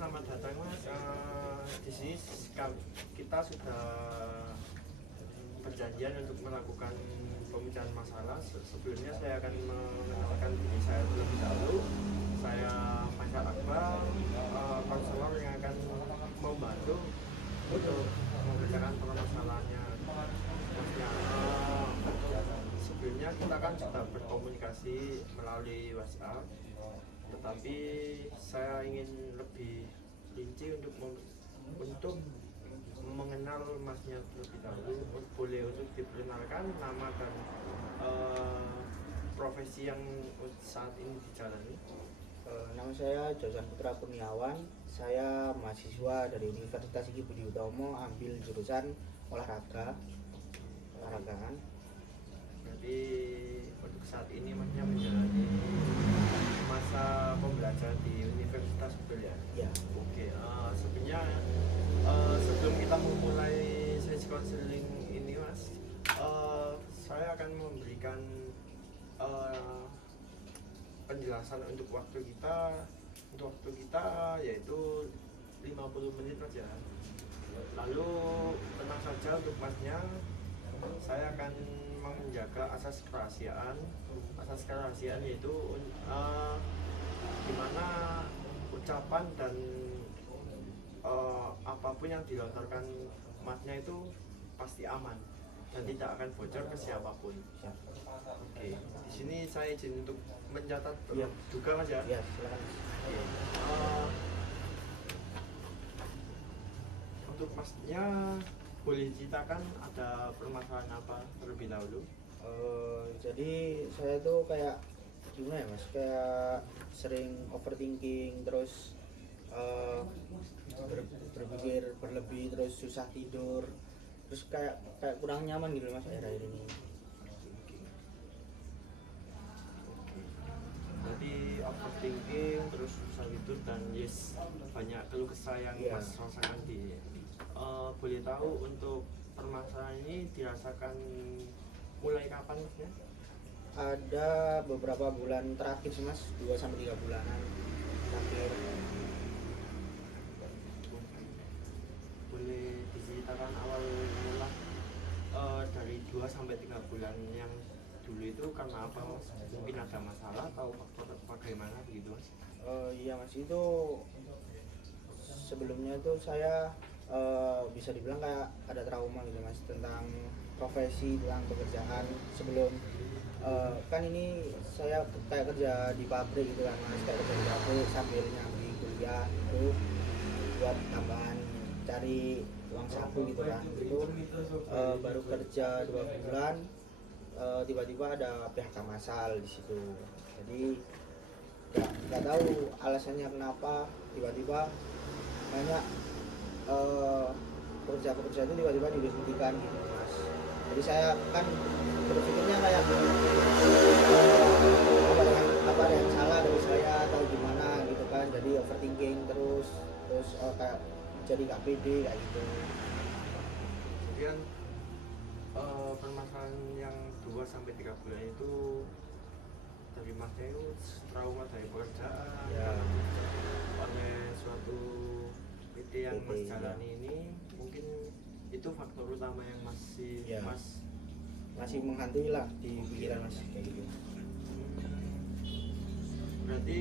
selamat datang Mas. Di sini kita sudah berjanjian untuk melakukan pemecahan masalah. Sebelumnya saya akan mengenalkan diri saya terlebih dahulu. Saya Faisal Akbar, konselor yang akan membantu untuk memecahkan permasalahannya. Sebelumnya kita kan sudah berkomunikasi melalui WhatsApp, tetapi saya ingin lebih rinci untuk mengenal Masnya terlebih dahulu. Boleh untuk diperkenalkan nama dan profesi yang saat ini dijalani? Nama saya Josan Putra Kurniawan. Saya mahasiswa dari Universitas Iki Budi Utomo, ambil jurusan olahragaan. Berarti untuk saat ini Masnya menjalani masa pembelajaran di Universitas Belia. Ya. Oke, sebenarnya sebelum kita memulai sesi konseling ini Mas, saya akan memberikan penjelasan untuk waktu kita yaitu 50 menit Mas ya. Lalu tenang saja untuk Masnya, saya akan menjaga asas kerahasiaan yaitu dimana ucapan dan apapun yang dilontarkan Masnya itu pasti aman dan tidak akan bocor ke siapapun. Oke, di sini saya izin untuk mencatat juga Mas ya. Ya, silakan. Untuk Masnya boleh ceritakan ada permasalahan apa terlebih dahulu? Jadi saya tuh kayak gimana ya Mas, kayak sering overthinking, terus berpikir berlebih, terus susah tidur, terus kayak kurang nyaman gitu Mas akhir-akhir ini. Jadi overthinking, terus susah tidur, dan banyak keluh kesah yang Mas rasakan boleh tahu untuk permasalahan ini dirasakan mulai kapan Mas ya? Ada beberapa bulan terakhir sih Mas, 2-3 bulanan terakhir. Boleh diceritakan awal mula dari 2-3 bulan yang dulu itu karena apa Mas? Mungkin ada masalah atau faktor bagaimana begitu Mas? Iya Mas, itu sebelumnya itu saya bisa dibilang kayak ada trauma gitu Mas, tentang profesi, tentang pekerjaan. Sebelum kan ini saya kayak kerja di pabrik gitu kan Mas, kayak kerja di pabrik sambil nyambi kuliah itu buat tambahan cari uang saku gitu kan. Itu baru kerja 2 bulan, tiba-tiba ada PHK massal di situ. Jadi nggak tahu alasannya kenapa tiba-tiba banyak pekerja-pekerja itu tiba-tiba diberhentikan gitu Mas. Jadi saya kan berpikirnya kayak apa ada yang salah dari saya atau gimana gitu kan. Jadi overthinking terus kayak jadi nggak pede kayak gitu. Kemudian permasalahan yang 2-3 bulan itu dari Masnya itu trauma dari pekerjaan Ya. oleh suatu PT yang Mas jalani ini, mungkin itu faktor utama yang masih menghantui lah di pikiran Mas kayak gitu. Berarti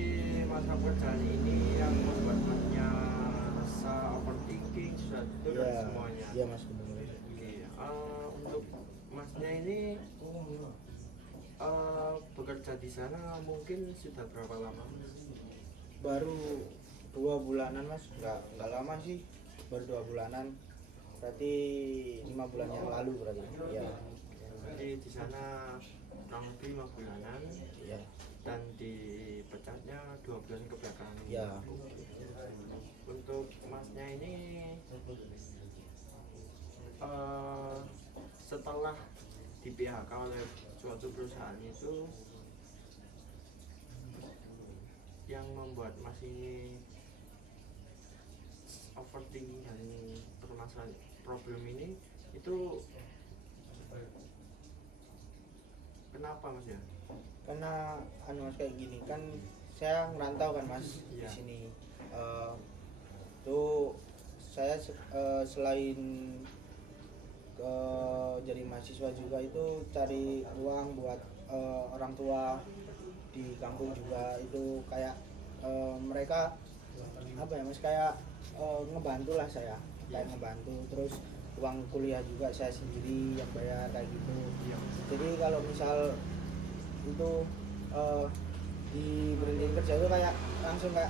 masa pekerjaan ini yang membuat Masnya rasa overthinking, susah tidur dan semuanya. Iya Mas, benar. Untuk Masnya ini bekerja di sana mungkin sudah berapa lama? Baru 2 bulanan Mas, nggak lama sih, baru 2 bulanan. Berarti 5 bulan yang lalu berarti. Ya. Jadi di sana kurang lebih 5 bulanan. Ya. Dan dipecatnya 2 bulan kebelakangan. Ya. Untuk Masnya ini setelah di PHK oleh suatu perusahaan itu, yang membuat Mas ini overthinking dan permasalahan problem ini itu kenapa Mas ya? Karena Mas kayak gini kan, saya ngerantau kan Mas di sini. itu saya selain jadi mahasiswa juga itu cari uang buat orang tua di kampung juga, itu kayak mereka apa ya mas, kayak ngebantu lah saya, kayak ngebantu. Terus uang kuliah juga saya sendiri yang bayar kayak gitu. Jadi kalau misal itu di berhenti kerja itu kayak langsung kayak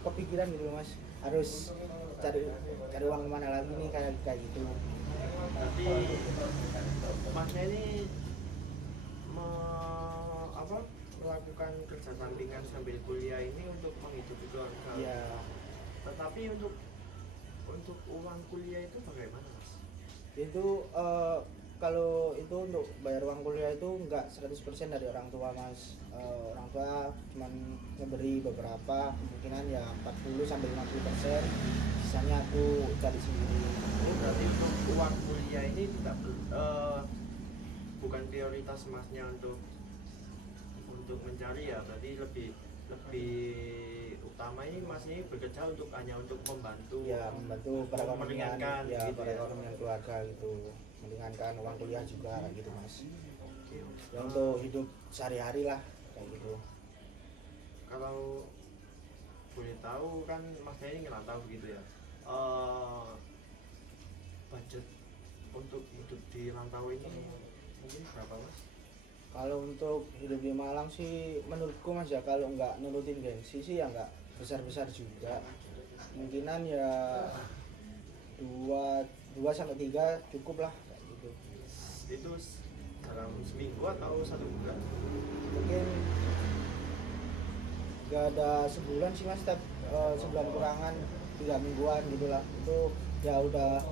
kepikiran gitu mas, harus cari uang kemana lagi nih, kayak gitu. Berarti masnya ini melakukan kerja sampingan sambil kuliah ini untuk menghidupi keluarga. Iya. Tetapi untuk uang kuliah itu bagaimana mas? Itu kalau itu untuk bayar uang kuliah itu enggak 100% dari orang tua mas. Orang tua cuman ngeberi beberapa, kemungkinan ya 40 sampai 50%, sisanya aku cari sendiri. Ini berarti untuk uang kuliah ini tidak bukan prioritas masnya untuk mencari ya, berarti lebih utama ini mas ini bekerja hanya untuk membantu perekonomian, meringankan ya gitu perekonomian keluarga gitu, meringankan uang kuliah juga kayak gitu mas. Oke. Ya untuk hidup sehari-hari lah kayak gitu. Kalau boleh tahu kan masnya ini ngerantau gitu ya, budget untuk hidup di rantau ini mungkin berapa mas? Kalau untuk hidup di Malang sih menurutku mas ya, kalau nggak nurutin gengsi sih ya nggak besar-besar juga. Kemungkinan ya 2 sampai 3 cukup lah kayak gitu. Itu dalam seminggu atau 1 bulan? Mungkin nggak ada sebulan sih mas, sebulan kurangan 3 mingguan gitu lah. Itu ya udah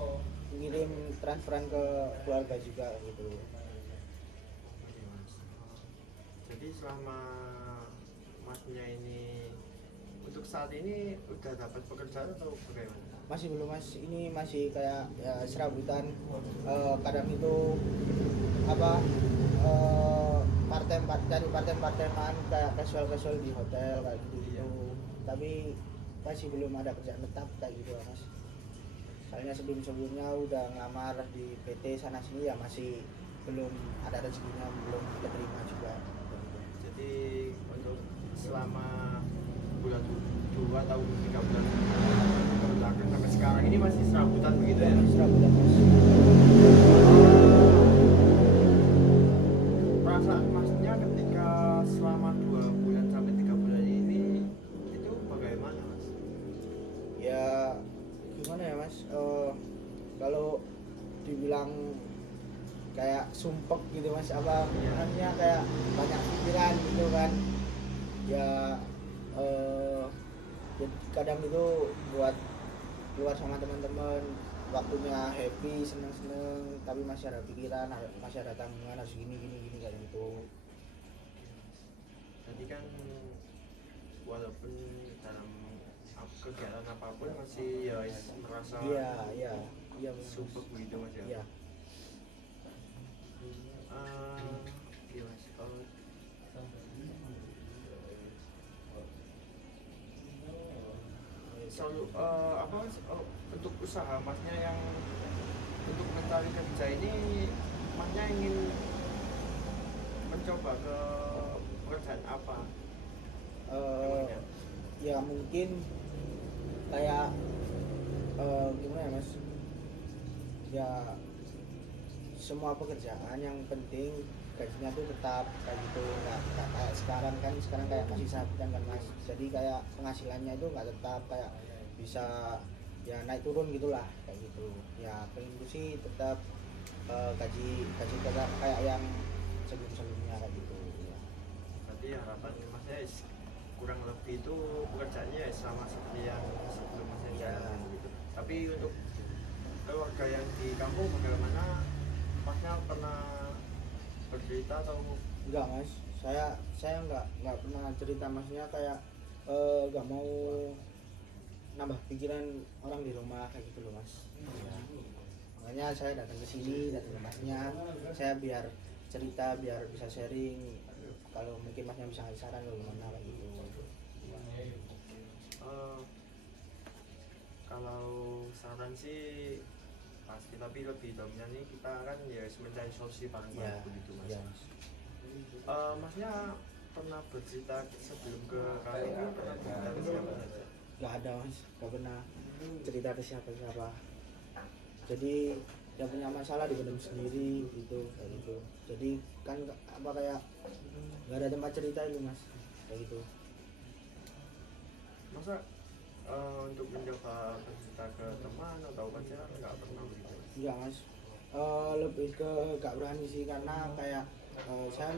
ngirim transferan ke keluarga juga gitu. Jadi selama masnya ini untuk saat ini udah dapat pekerjaan atau bagaimana? Masih belum mas, ini masih kayak ya serabutan. Kadang itu apa cari part-timean kayak casual di hotel kayak gitu. Tapi masih belum ada kerjaan tetap kayak gitu mas. Soalnya sebelumnya udah ngelamar di PT sana sini ya masih belum ada rezekinya, belum diterima juga. Jadi untuk selama bulan 2 atau 3 bulan belakang sampai sekarang ini masih serabutan begitu ya? Masih serabutan mas. Perasaan masnya ketika selama 2 bulan sampai 3 bulan ini itu bagaimana mas? Ya gimana ya mas, kalau dibilang kayak sumpek gitu mas, apa namanya, kayak banyak pikiran gitu kan ya. Jadi kadang itu buat keluar sama teman-teman waktunya happy, seneng-seneng, tapi masih ada pikiran, masih ada tanggungan, harus gini kayak gitu. Jadi kan walaupun dalam kegiatan apapun masih ya merasa Iya mas. sumpek begitu mas ya? Iya. Iya mas. Selalu apa mas, untuk usaha masnya yang untuk mencari kerja ini masnya ingin mencoba ke pekerjaan apa? Emangnya? Ya mungkin kayak gimana ya mas, ya semua pekerjaan yang penting gajinya tuh tetap kayak gitu, nggak kayak sekarang kayak masih sabutan kan mas. Jadi kayak penghasilannya itu nggak tetap, kayak bisa ya naik turun gitulah kayak gitu. Ya pengen sih tetap gaji tetap kayak yang sebelumnya kayak gitu ya. Berarti harapan masnya kurang lebih itu pekerjaannya ya sama seperti yang sebelum masnya jalan gitu. Tapi untuk keluarga yang di kampung bagaimana? Masnya pernah bercerita atau Enggak mas, saya nggak pernah cerita masnya, kayak nggak mau nambah pikiran orang di rumah kayak gitu loh mas. Makanya saya datang ke sini, datang ke masnya, saya biar cerita, biar bisa sharing, kalau mungkin masnya bisa ngasih saran atau gimana kayak gitu. Kalau saran sih pasti, tapi lebih dominan nih kita kan ya mencari solusi paling Ya, baik begitu mas. ya. Masnya pernah bercerita sebelum ke kami ini pernah bercerita ke siapa saja? Nggak ada mas, nggak pernah cerita ke siapa-siapa. Jadi yang punya masalah dipendam sendiri gitu, kayak gitu. Jadi kan apa kayak nggak ada tempat cerita itu mas, kayak gitu. Masa untuk mencoba bercerita ke teman atau pacar nggak pernah begitu? Enggak mas, lebih ke gak berani sih, karena kayak saya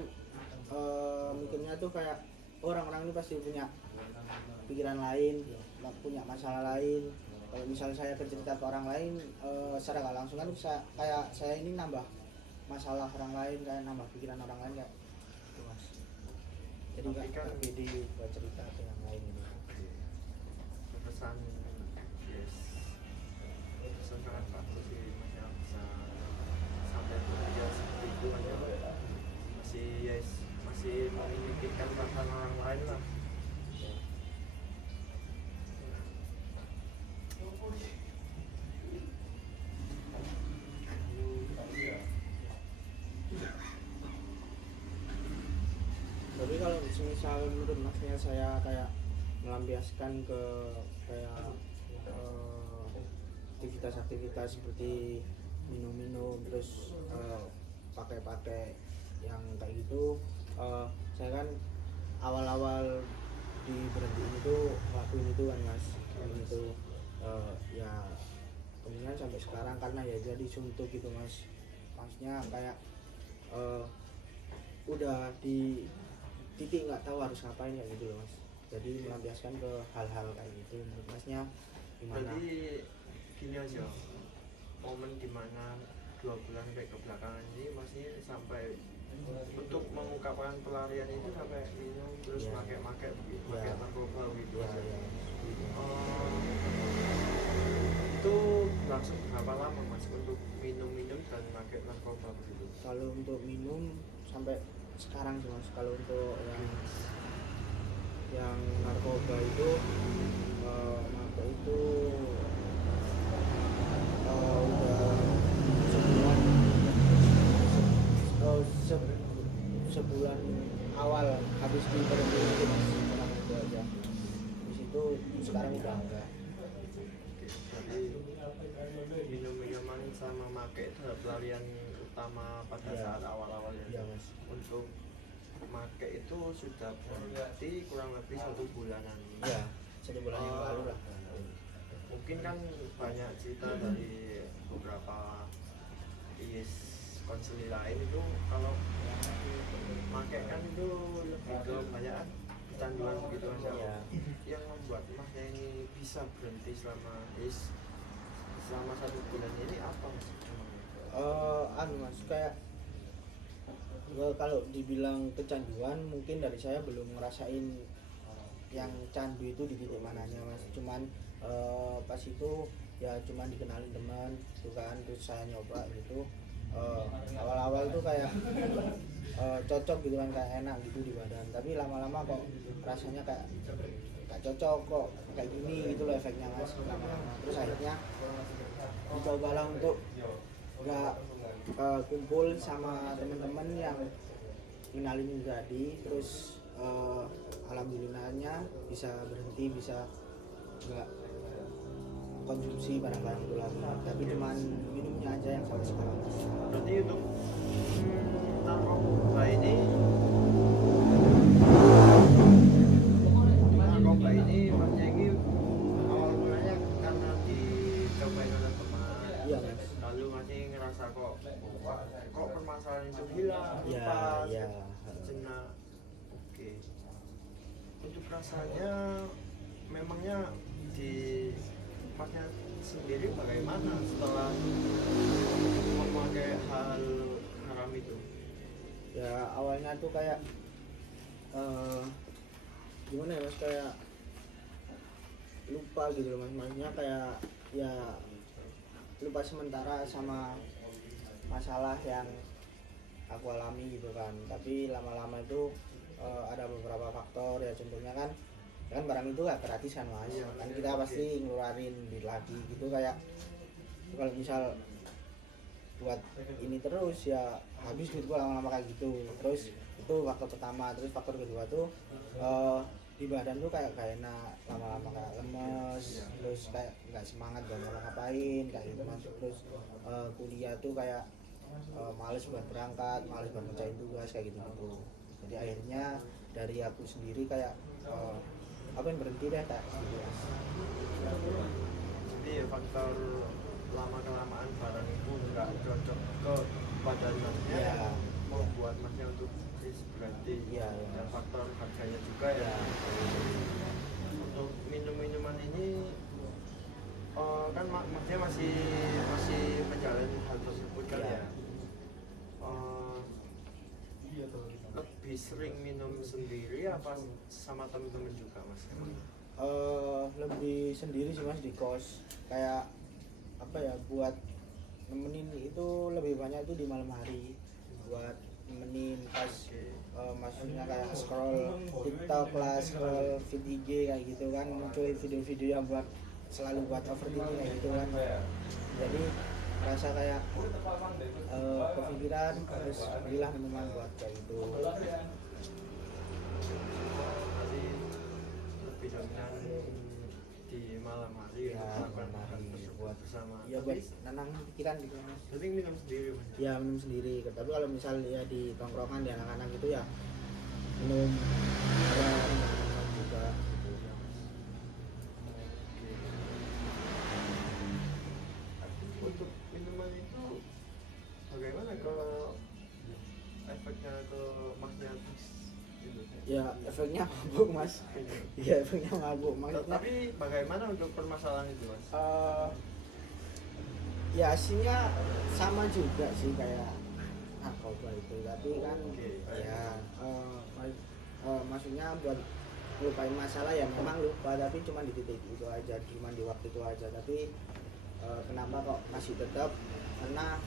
mikirnya tuh kayak orang-orang ini pasti punya pikiran lain, punya masalah lain. Kalau misalnya saya bercerita ke orang lain, secara gak langsung kan bisa kayak saya ini nambah masalah orang lain, kayak nambah pikiran orang lain kayak gitu mas. Jadi Tapi kan gak pede buat cerita ke yang lain gitu. Pesan yes, pesan sangat bagus sih masnya bisa sampai bekerja seperti itu kan ya. Masih memikirkan perasaan orang lain lah. Tapi kalau misal menurut masnya saya kayak melampiaskan ke kayak aktivitas-aktivitas seperti minum-minum terus pakai-pakai yang kayak gitu, saya kan awal-awal di berhentiin itu ngelakuin itu kan mas, kayak gitu. Ya kemudian sampai sekarang karena ya jadi suntuk gitu mas, maksudnya kayak udah di titik nggak tahu harus ngapain ya gitu loh mas, jadi melampiaskan ke hal-hal kayak gitu. Menurut masnya gimana? Jadi gini aja, momen dimana 2 bulan kayak kebelakangan ini masih sampai untuk mengungkapkan pelarian itu sampai minum terus Ya. pakai begitu, Ya. pakai narkoba begitu Ya, aja. ya. Itu langsung berapa lama mas untuk minum-minum dan pakai narkoba begitu? Kalau untuk minum sampai sekarang sih mas. Kalau untuk yang narkoba itu pakai itu udah sebulan, sebulan awal habis di berhenti itu mas, cuma itu aja. Habis itu sekarang udah enggak. Oke, jadi minum-minuman sama pakai itu adalah pelarian utama pada Iya. saat awal-awalnya. Iya mas. Untuk pakai itu sudah berarti kurang lebih 1 bulanan. Iya, 1 bulan yang lalu lah. Mungkin kan banyak cerita dari beberapa konselor lain itu kalau pakai kan itu lebih ke banyak kecanduan begitu aja. Iya. Yang membuat masnya ini bisa berhenti selama 1 bulan ini apa mas? Mas kayak kalau dibilang kecanduan mungkin dari saya belum ngerasain yang candu itu di titik mananya mas, cuman pas itu ya cuman dikenalin teman gitu kan, terus saya nyoba gitu. Awal-awal tuh kayak cocok gitu kan, kayak enak gitu di badan, tapi lama-lama kok rasanya kayak gak cocok kok, kayak gini gitu loh efeknya mas lama-lama. Terus akhirnya dicobalah untuk nggak kumpul sama teman-teman yang ngenalin tadi, terus alhamdulillahnya bisa berhenti, bisa nggak konsumsi barang-barang itu lagi, tapi cuman minumnya aja yang sampai sekarang. Berarti untuk narkoba ini masnya ini awal mulanya karena dicobain oleh teman. Iya mas. Lalu masih ngerasa kok permasalahan itu hilang, Iya, lepas, iya. sejenak. Oke. Untuk rasanya memangnya di masnya sendiri bagaimana setelah memakai hal haram itu? Ya awalnya tuh kayak gimana ya mas, kayak lupa gitu loh mas, maksudnya kayak ya lupa sementara sama masalah yang aku alami gitu kan. Tapi lama-lama itu ada beberapa faktor ya, contohnya kan kan barang itu gak gratis kan mas, Iya, kan iya, kita oke. pasti ngeluarin duit lagi gitu. Kayak kalau misal buat ini terus ya habis duit gua lama-lama kayak gitu. Terus itu faktor pertama. Terus faktor kedua tuh di badan tuh kayak gak enak, lama-lama kayak lemes, terus kayak nggak semangat buat ngapain kayak gitu mas. Terus kuliah tuh kayak males buat berangkat, males buat ngerjain tugas kayak gitu gitu. Jadi akhirnya dari aku sendiri kayak aku yang berhenti deh kayak gitu mas. Jadi faktor lama kelamaan barang itu nggak cocok ke badan masnya Iya. yang membuat masnya untuk berhenti. Iya, iya. Dan faktor harganya juga ya. Ya, Untuk minum-minuman ini kan maksudnya masih menjalani hal tersebut kan Iya. ya. Lebih sering minum sendiri apa sama teman-teman juga mas? lebih sendiri sih mas di kos. Kayak apa ya, buat nemenin itu lebih banyak itu di malam hari, buat nemenin pas maksudnya kayak scroll TikTok lah, scroll feed IG kayak gitu kan, muncul video-video yang buat selalu buat overthinking kayak gitu kan. Jadi rasa kayak kepikiran, terus belilah minuman buat kayak gitu. Jadi lebih dominan di malam hari Ya, untuk melakukan malam hal hari tersebut buat bersama. ya Tapi buat nenang pikiran gitu mas. sering minum sendiri mas. Ya minum sendiri, tapi kalau misal ya di tongkrongan di anak-anak itu ya minum bareng teman-teman juga gitu. Untuk minuman itu bagaimana kalau efeknya ke masnya gitu? Ya efeknya mabuk mas. Iya efeknya mabuk maksudnya. Tapi bagaimana untuk permasalahan itu mas? Ya hasilnya sama juga sih kayak narkoba itu, tapi kan ya maksudnya buat lupain masalah ya memang lupa, tapi cuma di titik itu aja, cuma di waktu itu aja. Tapi kenapa kok masih tetap, karena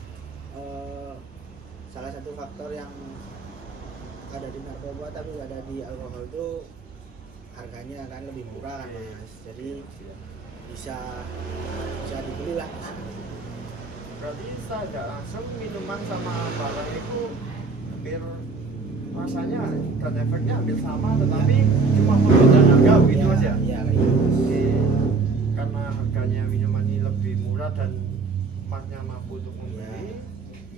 salah satu faktor yang ada di narkoba tapi nggak ada di alkohol itu harganya kan lebih murah kan mas, jadi bisa dibeli lah mas. Berarti tidak langsung minuman sama barang itu hampir rasanya dan efeknya hampir sama, tetapi cuma perbedaan harga begitu mas ya? Iya kayak gitu mas. Jadi, karena harganya minuman ini lebih murah dan masnya mampu untuk membeli,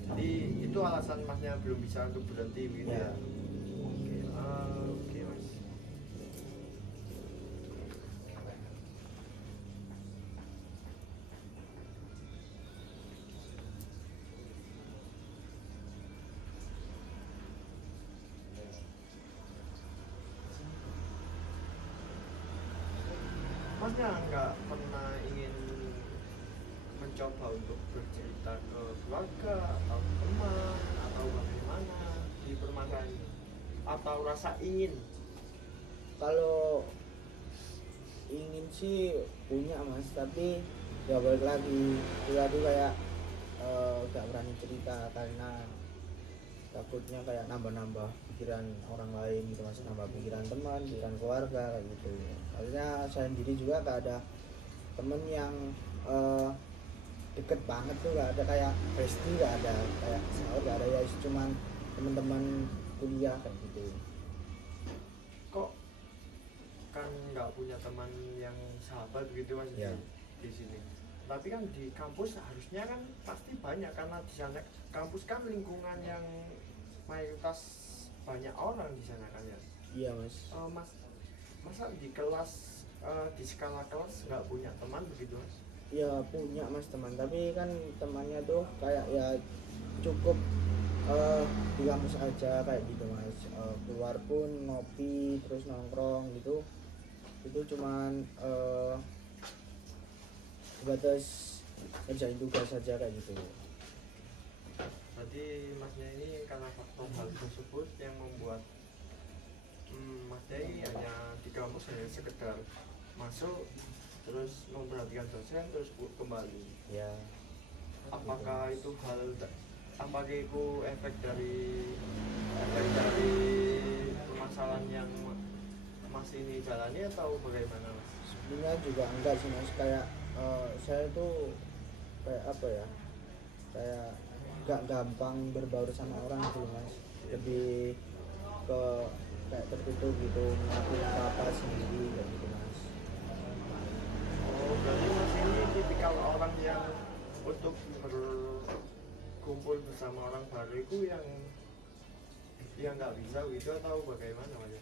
jadi itu alasan masnya belum bisa untuk berhenti begitu ya? Oke mas. Masnya nggak pernah ingin mencoba untuk bercerita ke keluarga atau teman atau bagaimana di permasalahan ini, atau rasa ingin? Kalau ingin sih punya mas, tapi ya balik lagi itu kayak gak berani cerita karena takutnya kayak nambah-nambah pikiran orang lain gitu mas, nambah pikiran teman, pikiran keluarga kayak gitu. Akhirnya saya sendiri juga gak ada temen yang deket banget tuh, gak ada kayak bestie, gak ada kayak sahabat, gak ada, ya cuman teman-teman kuliah kayak gitu. Kok kan nggak punya teman yang sahabat begitu mas Ya. di sini? Tapi kan di kampus harusnya kan pasti banyak, karena di sana kampus kan lingkungan yang mayoritas banyak orang di sana kan ya. Iya mas. Masa di kelas di skala kelas nggak punya teman begitu mas? Ya punya mas teman, tapi kan temannya tuh kayak ya cukup di kampus aja kayak gitu mas. Keluar pun ngopi terus nongkrong gitu, itu cuman batas kerjain tugas saja kayak gitu. Jadi masnya ini karena faktor hal tersebut yang membuat masnya ini hanya di kampus hanya sekedar masuk terus memperhatikan dosen terus kembali. Ya Apakah itu apakah itu efek dari permasalahan yang Mas ini jalani atau bagaimana Mas? Sebenarnya juga enggak sih mas, kayak saya tuh kayak apa ya, kayak gak gampang berbaur sama orang gitu loh, mas. Lebih ke kayak tertutup gitu, ngelakuin apa-apa sendiri kayak gitu mas. Oh, berarti Mas ini tipikal orang yang untuk berkumpul bersama orang baru itu yang nggak bisa gitu atau bagaimana Mas?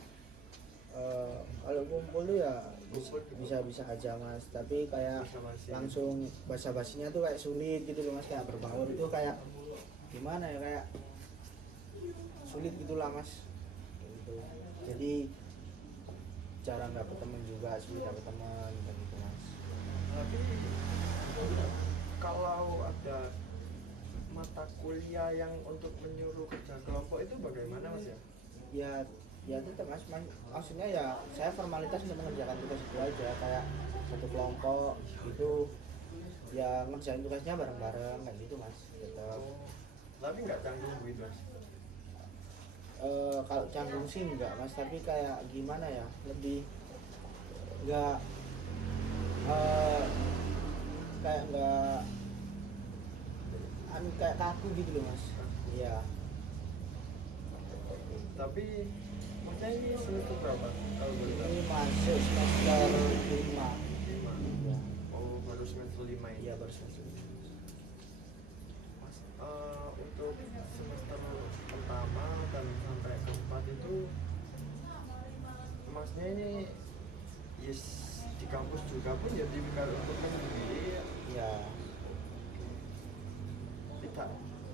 Kalau kumpul tuh ya Kumpul bisa aja mas, tapi kayak Basa-basi. langsung basa-basinya tuh kayak sulit gitu loh mas, kayak berbaur itu kayak gimana ya, kayak sulit gitulah mas. Kayak gitu. Jadi jarang dapet temen juga, sulit dapet teman kayak gitu mas. Tapi kalau ada mata kuliah yang untuk menyuruh kerja kelompok itu bagaimana Mas ya? Ya ya tetap mas, maksudnya ya saya formalitas untuk mengerjakan tugas itu aja, kayak satu kelompok itu ya ngerjain tugasnya bareng-bareng kayak gitu mas tetap. Oh, tapi nggak canggung gitu Mas. Kalau canggung sih enggak mas, tapi kayak gimana ya, lebih enggak kayak enggak kayak kaku gitu loh mas. Iya. Tapi Masnya ini semester berapa? Kalau boleh tahu? Ini masuk semester 5. Lima. Iya. Oh, baru semester 5 ini. Iya baru semester 5. Mas, untuk semester pertama dan sampai keempat itu Masnya ini yes di kampus juga pun ya tipikal untuk menyendiri ya. Iya. Tidak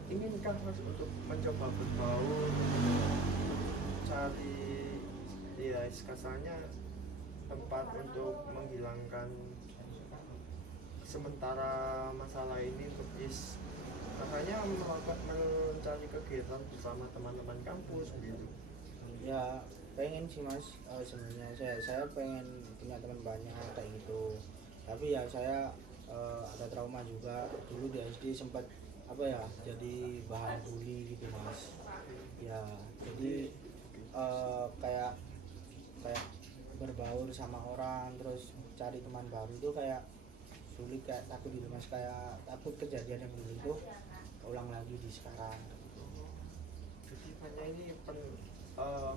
inginkah Mas untuk mencoba berbaur, cari ya kasarnya tempat untuk menghilangkan sementara masalah ini untuk makanya melakukan mencari kegiatan bersama teman-teman kampus gitu. Ya pengen sih mas, sebenarnya saya pengen punya teman banyak kayak gitu, tapi ya saya ada trauma juga dulu di SD, sempat apa ya, jadi bahan bully gitu mas. Ya jadi kayak kayak berbaur sama orang terus cari teman baru itu kayak sulit, kayak takut gitu mas, kayak takut kejadian yang dulu itu ulang lagi di sekarang. Jadi hanya ini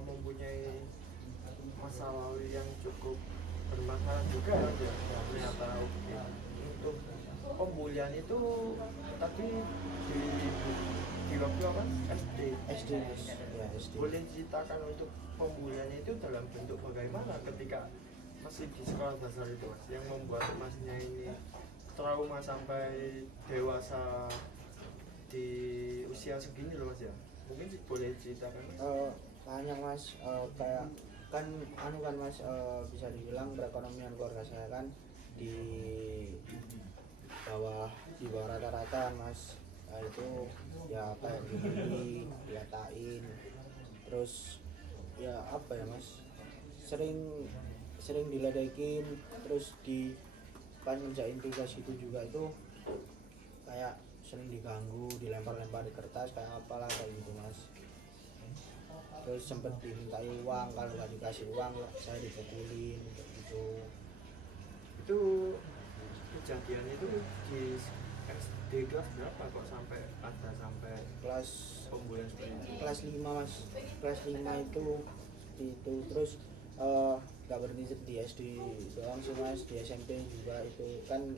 mempunyai masa lalu yang cukup bermasalah juga ya ternyata. Oke. Untuk pembulian itu tapi di waktu apa? SD. SD mas, ya SD. Boleh ceritakan untuk pembulian itu dalam bentuk bagaimana ketika masih di sekolah dasar itu Mas, yang membuat Masnya ini trauma sampai dewasa di usia segini loh Mas ya? Mungkin boleh ceritakan Mas? Banyak mas, kayak kan anu kan mas, bisa dibilang perekonomian keluarga saya kan di bawah rata-rata mas. Itu ya kayak dibully, diatain, terus ya apa ya mas, sering diledekin, terus di pas ngerjain tugas itu juga itu kayak sering diganggu, dilempar-lempar di kertas kayak apalah kayak gitu mas. Terus sempet dimintai uang, kalau nggak dikasih uang saya dipukulin kayak gitu. Itu kejadian itu di SD kelas berapa kok sampai ada sampai kelas pembulian seperti itu? kelas 5 mas, kelas 5 itu seperti itu. Terus nggak berhenti di SD doang sih mas, di SMP juga itu kan.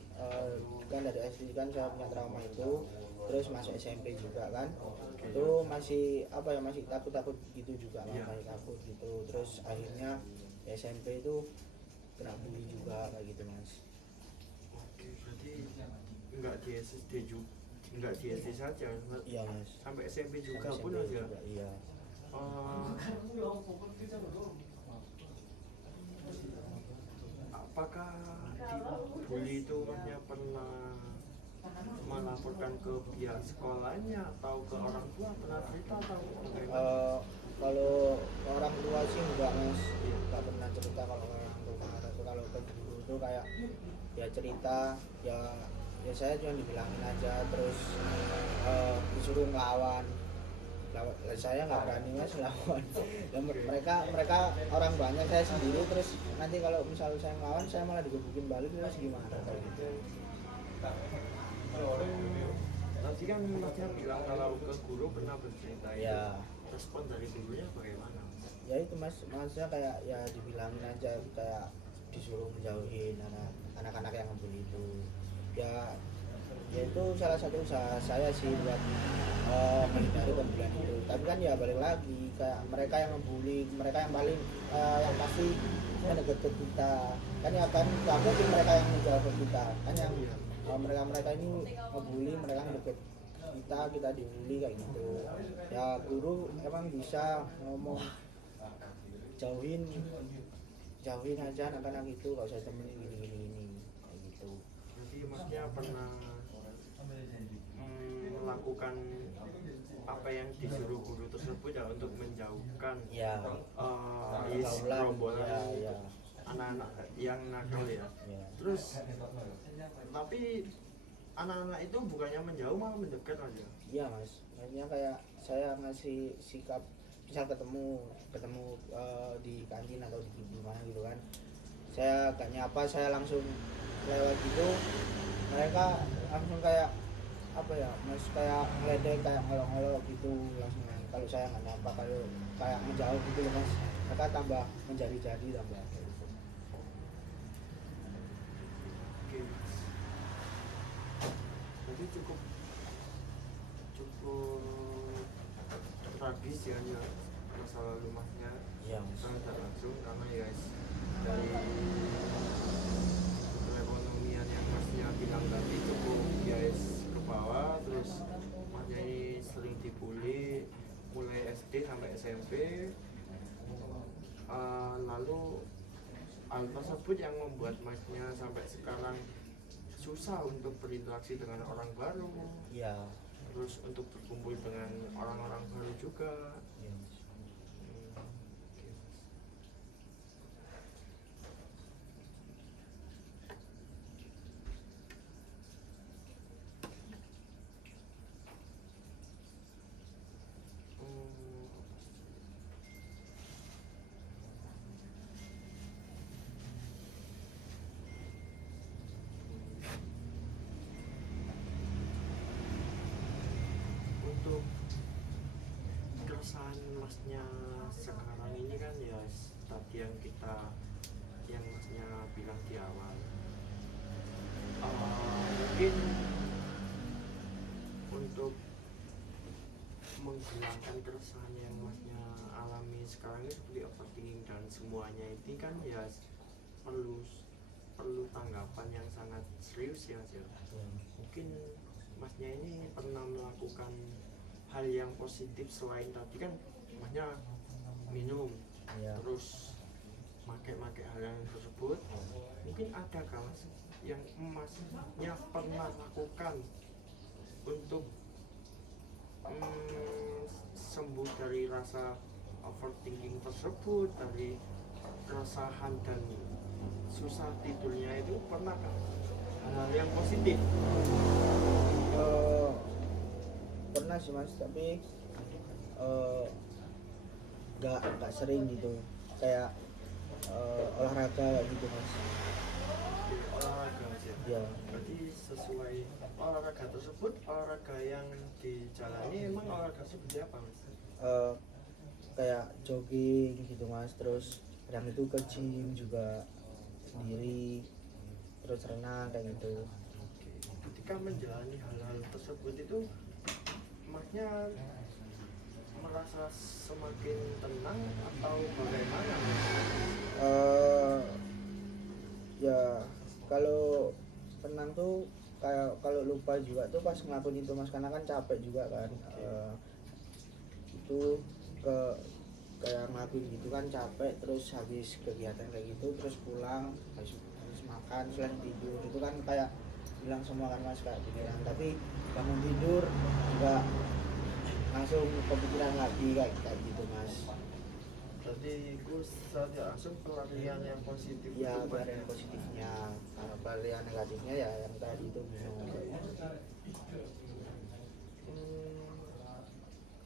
Kan dari SD kan saya punya trauma itu, terus masuk SMP juga kan, itu masih apa ya, masih takut gitu juga mas, masih takut gitu. Terus akhirnya di SMP itu kena bully juga kayak gitu mas. Oke, berarti enggak di SD juga, enggak di SD saja, Iya mas, sampai SMP juga SMP pun aja. juga, iya. Apakah dibully itu Masnya pernah melaporkan ke pihak sekolahnya atau ke orang tua, pernah cerita atau bagaimana? Kalau orang tua sih enggak mas, enggak pernah cerita kalau ke orang tua. Tapi kalau ke guru itu kayak ya cerita, ya saya cuma dibilangin aja, terus disuruh ngelawan saya nggak berani mas lawan. Dan mereka orang banyak, saya sendiri, terus nanti kalau misal saya ngelawan saya malah digebukin balik, terus gimana kayak gitu. Tadi kan masnya bilang kalau ke guru pernah bercerita itu. Ya. Respon dari gurunya bagaimana? Ya itu mas, maksudnya kayak ya dibilangin aja, kayak disuruh menjauhin anak-anak yang ngebully itu. Ya itu salah satu usaha saya sih buat menghindari pembulian itu. Tapi kan ya balik lagi, kayak mereka yang ngebully, mereka yang paling yang pasti mendekat ke kita kan, ya kan gak mungkin mereka yang menjauh ke kita kan, yang mereka ini ngebully, mereka deket kita dibully kayak gitu. Ya guru emang bisa ngomong jauhin aja anak-anak itu, gak usah temenin gini kayak gitu. Jadi masnya pernah melakukan apa yang disuruh guru tersebut ya untuk menjauhkan Ya gerombolan ya. anak-anak yang nakal ya. Terus tapi anak-anak itu bukannya menjauh malah mendekat aja. Iya mas, makanya kayak saya ngasih sikap, misal ketemu di kantin atau di mana gitu kan, saya gak nyapa, saya langsung lewat gitu, mereka langsung kayak apa ya mas, kayak ngeledek, kayak ngelok-ngelok gitu langsung. Kalau saya nggak nyapa, kalau kayak menjauh gitu loh mas, mereka tambah menjadi-jadi tambah kayak gitu. Oke. Jadi cukup tragis ya masa lalu masnya. Iya mas. Sangat langsung karena ya dari perekonomian yang masnya bilang tadi cukup guys ke bawah, terus masnya ini sering dibully mulai SD sampai SMP. Lalu hal tersebut yang membuat masnya sampai sekarang susah untuk berinteraksi dengan orang baru. Iya. Terus untuk berkumpul dengan orang-orang baru juga. Iya mas. Untuk keresahan masnya sekarang ini kan ya tadi yang masnya bilang di awal, mungkin untuk menghilangkan keresahan yang masnya alami sekarang ini seperti overthinking dan semuanya ini kan ya perlu tanggapan yang sangat serius ya mas ya. Mungkin masnya ini pernah melakukan hal yang positif selain tadi kan masnya minum terus pakai hal yang tersebut. Mungkin ada kan mas yang masnya pernah lakukan untuk sembuh dari rasa overthinking tersebut, dari keresahan dan susah tidurnya itu, pernah kan hal yang positif? Pernah sih mas, tapi nggak sering gitu, kayak olahraga gitu mas. Olahraga aja Ya. Berarti sesuai olahraga tersebut, olahraga yang dijalani emang olahraga seperti apa mas? Kayak jogging gitu mas, terus kadang itu ke gym juga sendiri, terus renang kayak gitu. Ketika menjalani hal-hal tersebut itu masnya merasa semakin tenang atau bagaimana mas? Ya kalau tenang tuh kayak kalau lupa juga tuh pas ngelakuin itu mas, karena kan capek juga kan. Itu kayak ngelakuin gitu kan capek, terus habis kegiatan kayak gitu terus pulang habis makan selain tidur itu kan kayak bilang semua kan mas, kayak pikiran, tapi bangun tidur juga langsung kepikiran lagi kayak gitu mas. Jadi gue saja langsung pelarian yang positif Ya itu pelarian positifnya, kalau pelarian negatifnya ya yang tadi itu minum.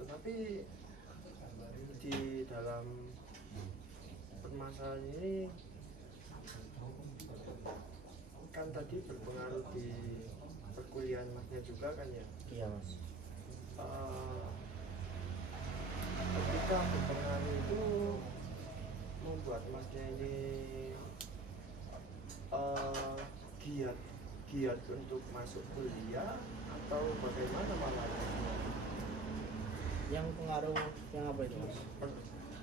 Tetapi di dalam permasalahan ini kan tadi berpengaruh di perkuliahan masnya juga kan ya. Iya mas. Eh, ketika berpengaruh itu membuat masnya ini giat giat untuk masuk kuliah atau bagaimana malah Yang pengaruh yang apa itu mas?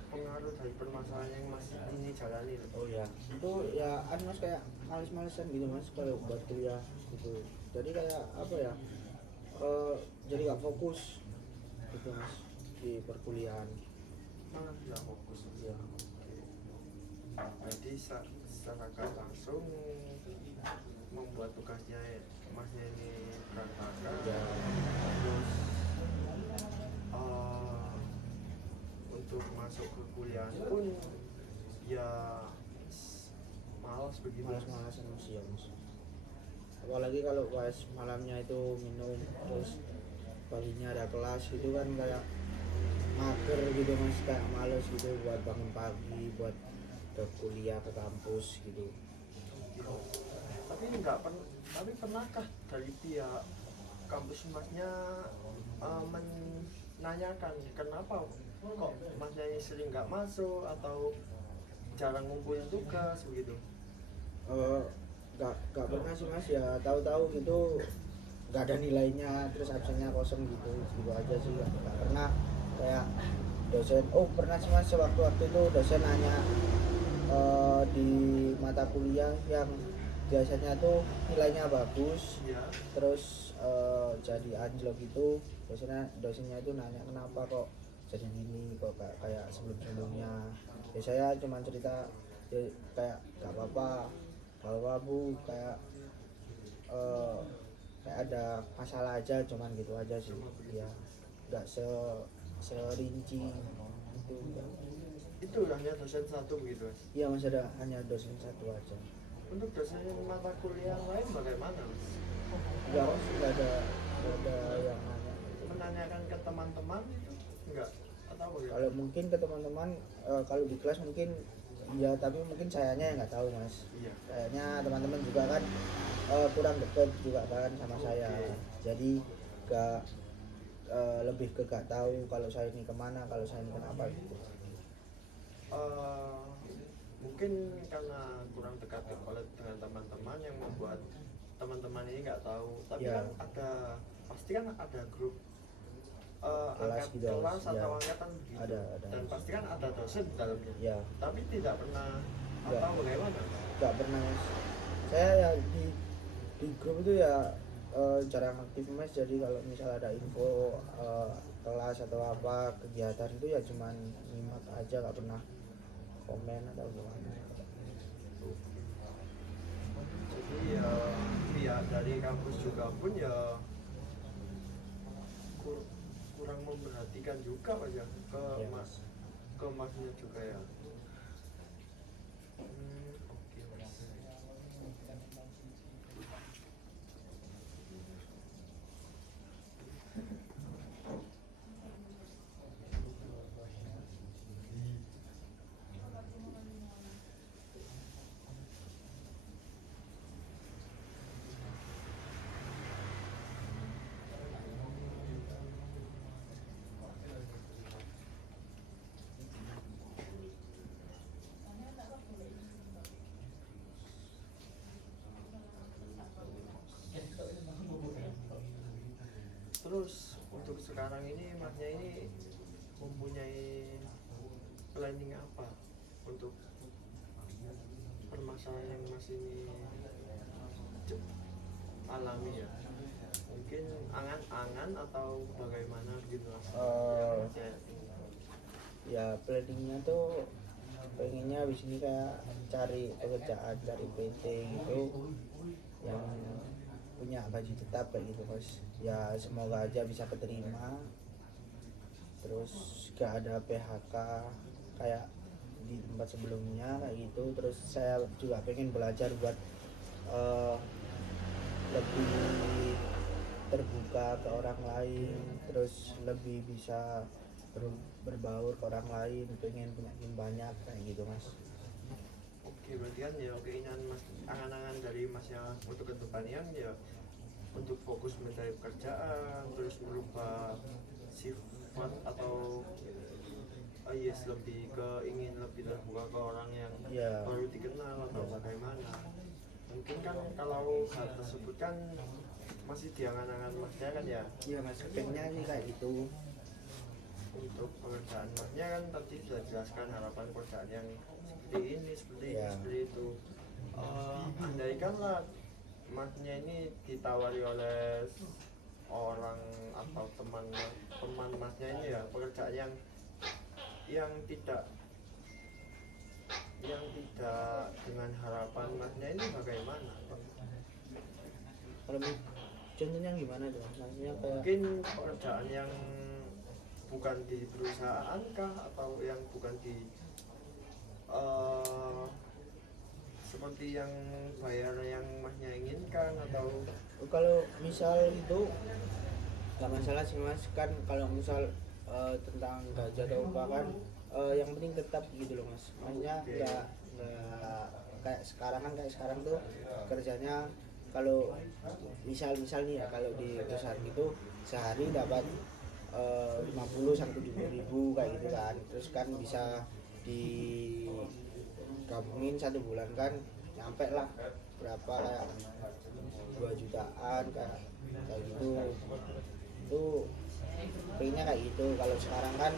pengaruh dari permasalahan yang masih ini jalani loh. Oh ya, itu ya anu mas kayak males-malesan gitu mas kalau buat kuliah gitu. Jadi kayak apa ya? Jadi gak fokus gitu mas di perkuliahan. Malah tidak fokus. Iya. Jadi secara gak langsung membuat tugasnya masnya ini berantakan. Ya. Terus untuk masuk ke kuliah pun ya malas begitu. Malas-malasan mas ya mas. Apalagi kalau pas malamnya itu minum terus paginya ada kelas gitu kan kayak mager gitu mas, kayak males gitu buat bangun pagi buat ke kuliah ke kampus gitu. Tapi tapi pernahkah dari pihak kampus masnya menanyakan kenapa kok masnya ini sering nggak masuk atau jarang ngumpulin tugas begitu? Gak pernah sih mas, ya tahu-tahu gitu gak ada nilainya terus absennya kosong gitu aja sih. Gak pernah kayak dosen, oh pernah sih mas waktu itu dosen nanya di mata kuliah yang biasanya tuh nilainya bagus Ya. terus jadi anjlok gitu, dosennya itu nanya kenapa kok jadi gini, kok kayak sebelumnya. Ya saya cuma cerita ya, kayak gak apa-apa bu, kayak kayak ada masalah aja, cuman gitu aja sih ya, nggak serinci itu. Itu hanya dosen satu begitu mas? Iya mas, hanya dosen satu aja. Untuk dosen mata kuliah lain bagaimana mas? Enggak mas, nggak ada yang nanya. Menanyakan ke teman-teman itu enggak? Atau bagaimana? Kalau mungkin ke teman-teman, kalau di kelas mungkin iya, tapi mungkin sayanya yang nggak tahu mas. Iya. Kayaknya teman-teman juga kan kurang dekat juga kan sama saya, jadi gak lebih ke gak tahu kalau saya ini kemana, kalau saya ini kenapa gitu. Mungkin karena kurang dekat dengan teman-teman yang membuat teman-teman ini nggak tahu. Tapi Ya. kan pasti kan ada grup Kelas gitu, kelas atau ya. angkatan begitu. Ada. Dan pasti kan ada dosen di dalamnya. Ya, Tapi tidak pernah Ya. atau bagaimana? nggak pernah mas. Saya ya di grup itu ya jarang aktif mas, jadi kalau misal ada info kelas atau apa kegiatan itu ya cuman nyimak aja, nggak pernah komen atau gimana. Jadi ya pihak dari kampus juga pun ya kurang memperhatikan juga Mas ya ke Ya. ke masnya juga ya. Oke Mas. Terus untuk sekarang ini masnya ini mempunyai planning apa untuk permasalahan yang Mas ini alami ya? Mungkin angan-angan atau bagaimana gitu Mas? Ya planningnya tuh pengennya di sini kayak cari pekerjaan, cari PT gitu yang punya gaji tetap kayak gitu mas. Ya semoga aja bisa keterima, terus gak ada PHK kayak di tempat sebelumnya kayak gitu. Terus saya juga pengen belajar buat lebih terbuka ke orang lain, terus lebih bisa berbaur ke orang lain, pengen punya tim banyak kayak gitu mas. Oke, berarti kan ya keinginan mas, angan-angan dari masnya untuk kedepannya ya untuk fokus mencari pekerjaan, terus merubah sifat atau yes lebih ke ingin lebih terbuka ke orang yang Ya. baru dikenal atau bagaimana. Mungkin kan kalau hal tersebut kan masih diangan-angan masnya kan ya. Iya mas, pengennya sih kayak gitu. Untuk pekerjaan masnya kan tadi sudah jelaskan harapan pekerjaan yang seperti ini, seperti ini, Ya. seperti itu. Andaikanlah masnya ini ditawari oleh orang atau teman masnya ini ya pekerjaan yang tidak dengan harapan masnya ini bagaimana? Kalau contohnya gimana tuh? Maksudnya kayak Mungkin pekerjaan yang bukan di perusahaan kah atau yang bukan di seperti yang bayar yang masnya inginkan atau kalau misal itu nggak masalah sih mas, kan kalau misal tentang gaji atau apa kan yang penting tetap gitu loh mas. Maksudnya nggak kayak sekarang tuh kerjanya kalau misal nih ya, kalau di perusahaan itu sehari dapat 50 sampai 70 ribu kayak gitu kan, terus kan bisa digabungin 1 bulan kan nyampe lah berapa, kayak 2 jutaan kayak gitu. Itu pengennya kayak gitu. Kalau sekarang kan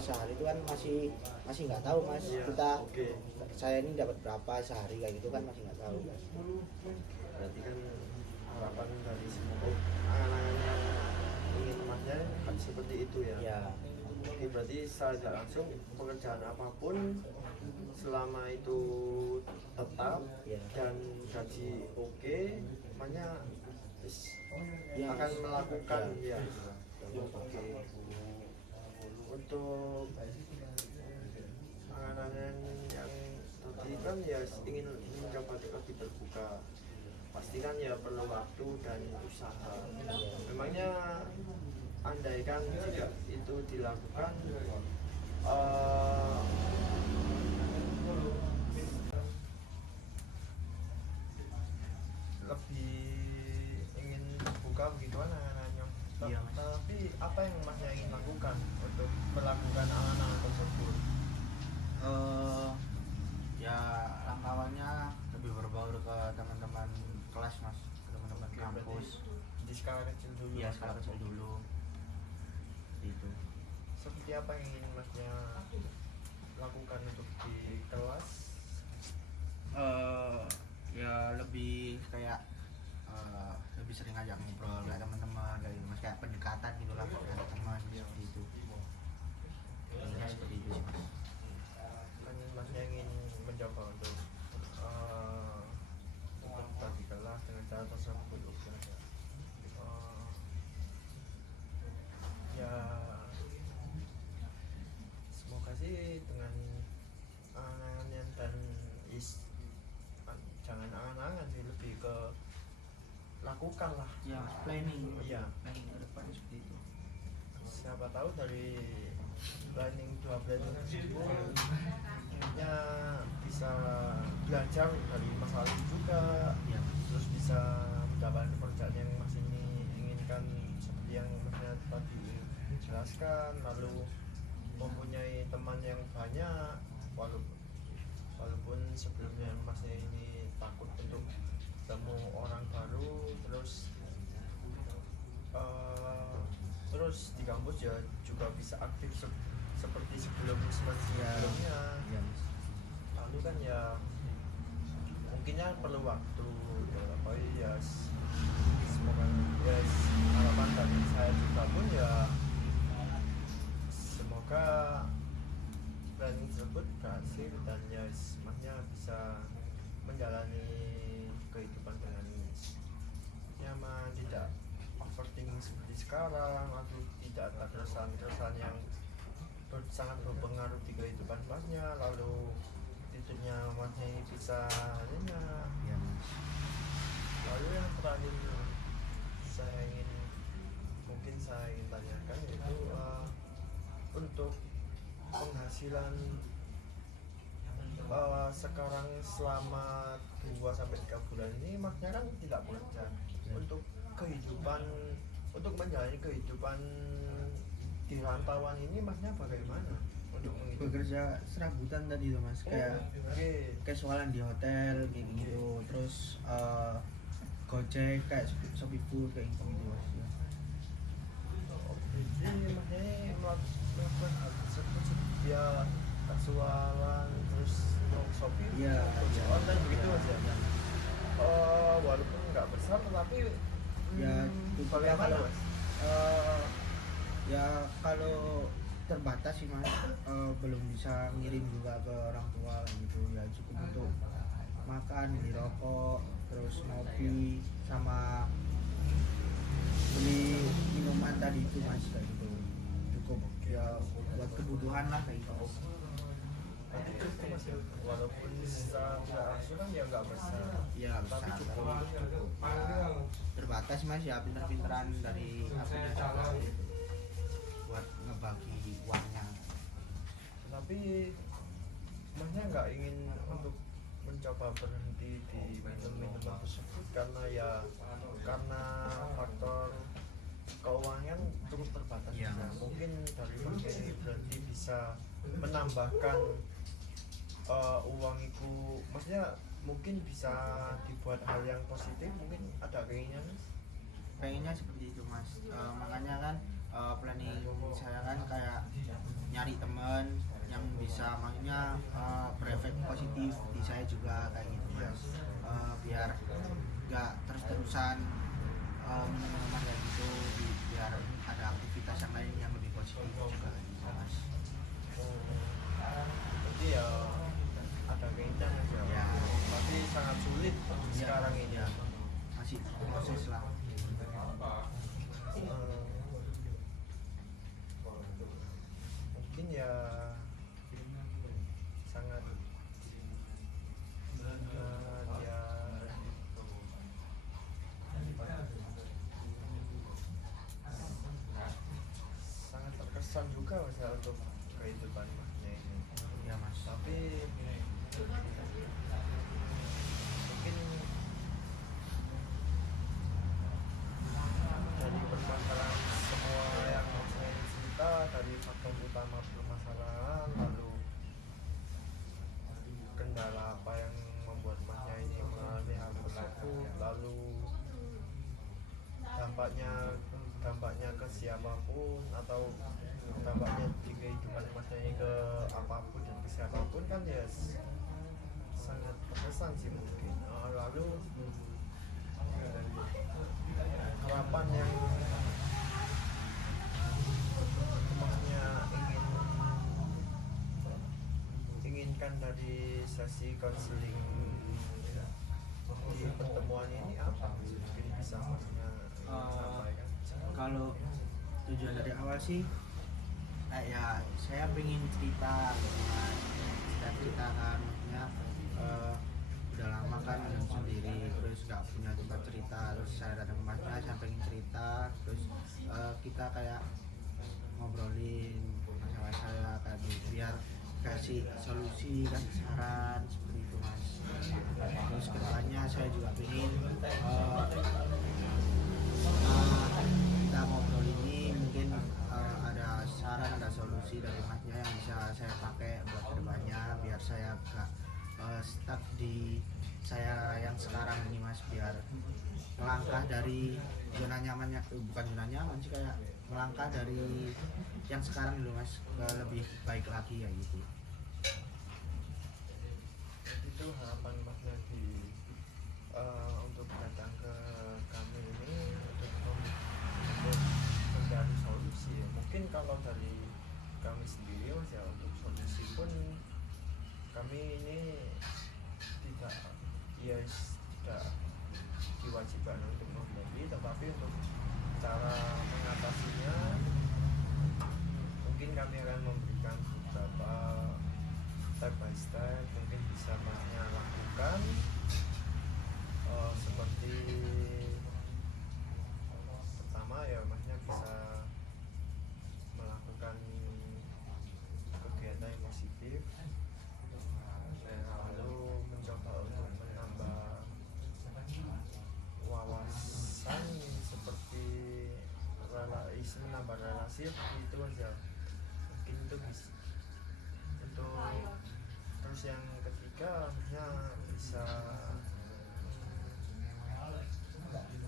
sehari itu kan masih nggak tahu mas, Iya, kita oke. saya ini dapat berapa sehari kayak gitu kan masih nggak tahu mas. berarti kan harapan dari semua angan-angan yang ingin masnya seperti itu ya. Ya Oke, berarti secara tidak langsung pekerjaan apapun selama itu tetap Ya. dan gaji oke, makanya Ya, akan Mas. melakukan Ya. ya. Oke. Untuk angan-angan yang tadi kan ya ingin mencoba lebih terbuka, pastikan ya perlu waktu dan usaha. Memangnya andaikan jika itu dilakukan lebih ingin terbuka begitu kan angan-angannya. Iya, Mas. Tapi apa yang masnya ingin lakukan untuk melakukan angan-angan tersebut? Ya langkah awalnya lebih berbaur ke teman-teman kelas mas, ke teman-teman Oke, kampus. berarti di skala kecil dulu. Iya, Mas. skala kecil dulu itu. Seperti apa yang ingin masnya lakukan untuk di kelas? Ya lebih kayak lebih sering ngajak ngobrol kayak teman-teman kayak gitu mas, kayak pendekatan gitu lah kayak teman seperti itu. Intinya seperti itu sih mas. Kan masnya ingin mencoba untuk tetap di kelas dengan cara tersebut. Ya semoga sih dengan angan-angan dan jangan angan-angan sih, lebih ke lakukan lah. Ya planning. Iya. Planning ke depan seperti itu. Siapa tahu dari planning tersebut ya bisa belajar dari masa lalu juga, Ya. terus bisa mendapatkan pekerjaan yang masih inginkan seperti yang masnya tadi jelaskan, lalu mempunyai teman yang banyak walaupun sebelumnya masnya ini takut untuk ketemu orang baru, terus di kampus ya juga bisa aktif seperti sebelumnya. Iya mas. Lalu kan ya mungkinnya perlu waktu ya, apa ya semoga ya harapan dari saya juga pun ya semoga planning tersebut berhasil dan ya semuanya bisa menjalani kehidupan dengan nyaman, tidak overthinking seperti sekarang, atau tidak ada keresahan-keresahan yang sangat berpengaruh di kehidupan masnya, lalu tidurnya masnya ini bisa nyenyak. Iya mas. Lalu yang terakhir saya ingin penghasilan sekarang selama 2 sampai 3 bulan ini maknya kan tidak bekerja untuk kehidupan, untuk menjalani kehidupan di rantauan ini maknya bagaimana untuk menghidupi? Bekerja serabutan tadi tuh mas, kayak kayak soalan di hotel kayak gitu, terus gojek kayak Shopee Food kayak gitu mas. Jadi makanya melakukan hal tersebut ya kasualan terus Shopee, Iya, gojek iya. online begitu mas ya. Iya. Walaupun nggak besar tetapi Ya, bagaimana kalau mas? ya kalau terbatas sih mas, belum bisa ngirim juga ke orang tua gitu, ya cukup untuk makan, beli rokok, terus ngopi, sama beli minuman tadi itu mas, kayak gitu cukup ya buat kebutuhan lah kayak gitu. Berarti itu mas ya, walaupun secara tidak langsung kan ya nggak besar, Ya tapi besar, cukup. ya, terbatas mas, ya pinter-pinteran dari akunya juga gitu, buat ngebagi uangnya. Tapi masnya nggak ingin untuk mencoba berhenti di minum-minuman tersebut karena faktor keuangan cukup terbatas. Iya. Juga. Mungkin dari masnya ini berarti bisa menambahkan uang itu, maksudnya mungkin bisa dibuat hal yang positif, mungkin ada keinginan. Pengennya seperti itu mas. Makanya kan planning saya kan kayak nyari temen yang bisa makanya berefek positif di saya juga kayak gitu mas. Biar nggak terus-terusan minuman kayak gitu, biar ada aktivitas yang lain yang lebih positif juga gitu mas. Jadi ya ada keinginan aja, Ya. tapi sangat sulit Ya, sekarang ini. ya, masih proses lah. Mungkin ya sangat ya sangat terkesan juga mas ya untuk kehidupan masnya ini. Ya mas. Tapi mungkin dari permasalahan semua yang masnya cerita, dari faktor utama permasalahan, lalu kendala apa yang membuat masnya ini mengalami hal tersebut, lalu dampaknya ke siapapun atau dampaknya di kehidupan masnya ini ke apapun dan ke siapapun kan ya sangat berkesan sih mungkin. Lalu harapan yang masnya inginkan dari sesi konseling di pertemuan ini apa? Mungkin bisa masnya sampaikan. Kalau tujuan dari awal sih ya saya pengen cerita gitu kan, cerita kan maksudnya udah lama kan hidup sendiri, terus nggak punya tempat cerita, terus saya datang ke masnya, saya pengen cerita, terus kita kayak ngobrolin masalah saya kayak gitu, biar kasih solusi, kasih saran seperti itu mas. Terus kedepannya saya juga pengen kita ngobrol ini mungkin ada saran, ada solusi dari masnya yang bisa saya pakai buat kedepannya, biar saya gak stuck di saya yang sekarang ini mas, biar melangkah dari zona nyamannya, bukan zona nyaman sih, kayak melangkah dari yang sekarang dulu mas ke lebih baik lagi ya gitu. Itu harapan masnya di untuk datang ke kami ini untuk mencari solusi ya. Mungkin kalau dari kami sendiri mas ya, untuk solusi pun kami ini tidak tidak diwajibkan untuk membeli, tetapi untuk cara mengatasinya mungkin kami akan memberikan beberapa step by step, mungkin bisa masnya lakukan seperti pertama ya masnya bisa melakukan kegiatan yang bisa menambah relasi itu aja mungkin itu bisa untuk. Terus yang ketiga akhirnya bisa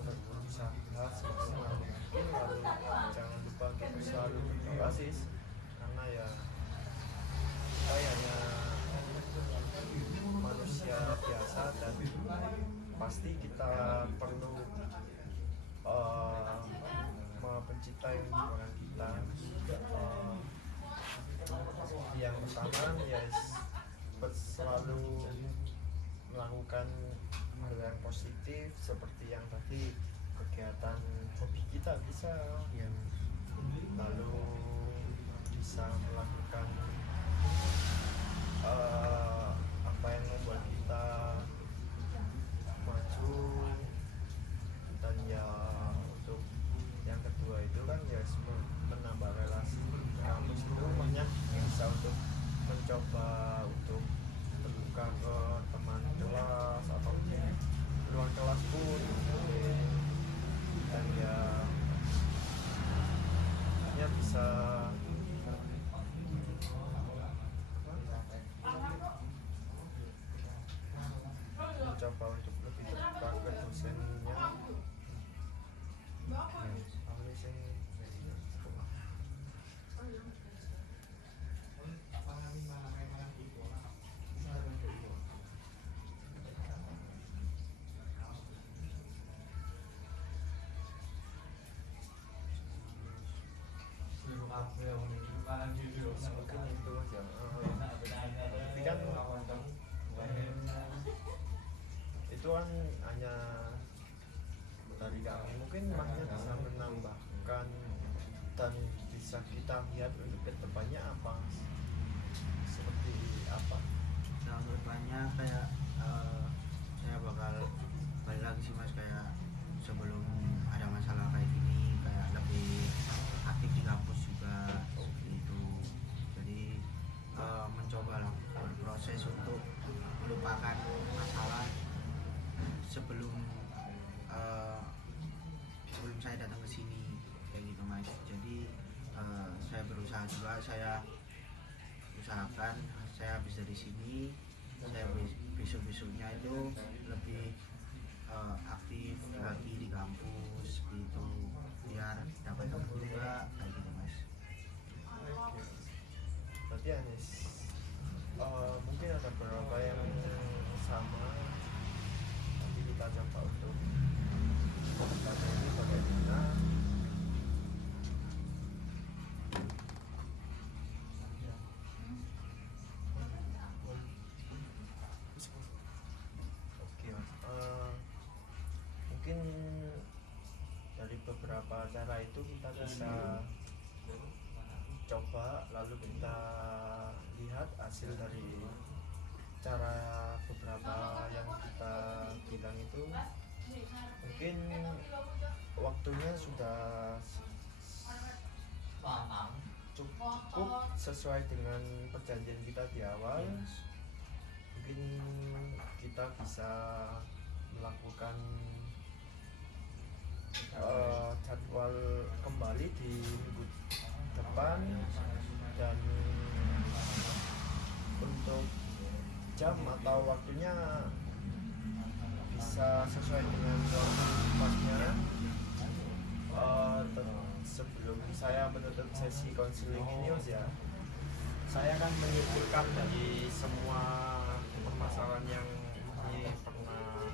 berusaha semaksimal mungkin, lalu jangan lupa untuk selalu berdoa sih, karena ya kita hanya manusia biasa dan pasti kita perlu pencipta yang menciptakan kita. Yang pertama ya selalu melakukan hal yang positif seperti yang tadi, kegiatan hobi kita bisa yang lalu bisa melakukan apa yang membuat kita maju. Dan ya untuk yang kedua itu kan ya menambah relasi kampus itu banyak bisa untuk mencoba untuk terbuka ke teman kelas atau di luar kelas pun, dan ya bisa mencoba untuk lebih terbuka ke dosennya. Mungkin itu aja. Tapi kan itu kan hanya dari kami, mungkin maknya bisa menambahkan dan bisa kita lihat untuk kedepannya apa, seperti apa. Dalam kedepannya kayak saya bakal balik lagi sih mas, kayak sebelum ada masalah kayak gini kayak lebih aktif di kampus juga seperti itu. Jadi mencoba lah berproses untuk melupakan masalah sebelum saya datang ke sini kayak gitu mas. Jadi saya berusaha juga, saya usahakan saya habis dari sini, saya besok-besoknya itu lebih aktif lagi di kampus gitu, biar dapat teman juga kayak gitu mas. Berarti Anis mungkin ada beberapa yang sama, nanti kita coba untuk tanya ini bagaimana. Oke mas, mungkin dari beberapa cara itu kita bisa coba, lalu kita lihat hasil dari cara beberapa yang kita bilang itu. Mungkin waktunya sudah cukup sesuai dengan perjanjian kita di awal. Mungkin kita bisa melakukan jadwal kembali di minggu depan, dan untuk jam atau waktunya bisa sesuai dengan waktunya. Sebelum saya menutup sesi konseling ini ya, saya akan menyimpulkan dari semua permasalahan yang pernah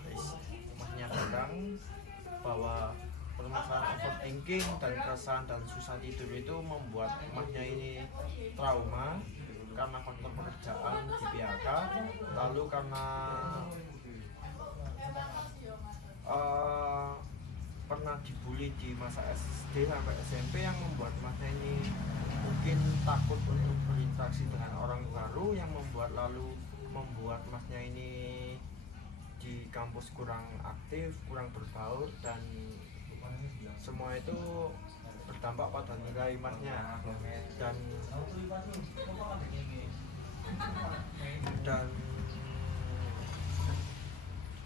datang, bahwa permasalahan overthinking dan keresahan dan susah tidur itu membuat mahnya ini trauma karena faktor pekerjaan di PHK, lalu karena pernah dibully di masa SD sampai SMP yang membuat mahnya ini mungkin takut untuk berinteraksi dengan orang baru, yang membuat mahnya ini di kampus kurang aktif, kurang berbaur, dan semua itu berdampak pada nilai mahnya. Dan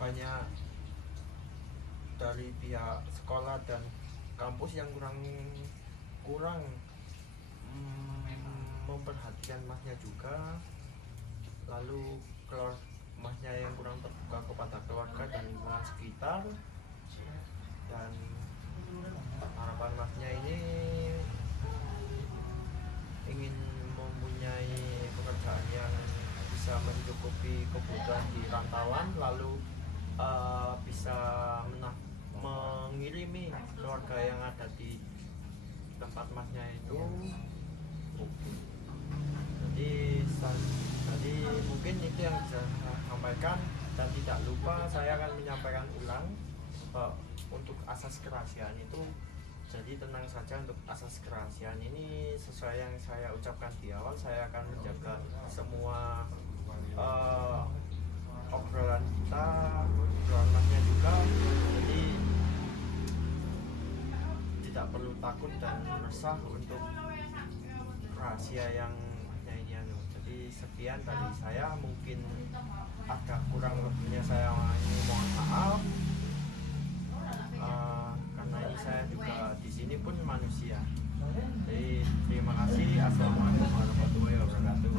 banyak dari pihak sekolah dan kampus yang kurang kurang memperhatikan masnya juga, lalu masnya yang kurang terbuka kepada keluarga dan lingkungan sekitar, dan harapan masnya ini ingin mempunyai pekerjaan yang bisa mencukupi kebutuhan di rantauan, lalu bisa mengirimi keluarga yang ada di tempat masnya itu. Jadi mungkin itu yang bisa saya sampaikan, dan tidak lupa saya akan menyampaikan ulang untuk asas kerahasiaan itu. Jadi tenang saja, untuk asas kerahasiaan ini sesuai yang saya ucapkan di awal, saya akan menjaga semua obrolan kita, obrolan masnya juga. Jadi tidak perlu takut dan resah untuk rahasia yang masnya ini Jadi sekian dari saya, mungkin agak kurang lebihnya saya mohon maaf. Karena ini saya juga di sini pun manusia. Jadi terima kasih. Assalamualaikum warahmatullahi wabarakatuh.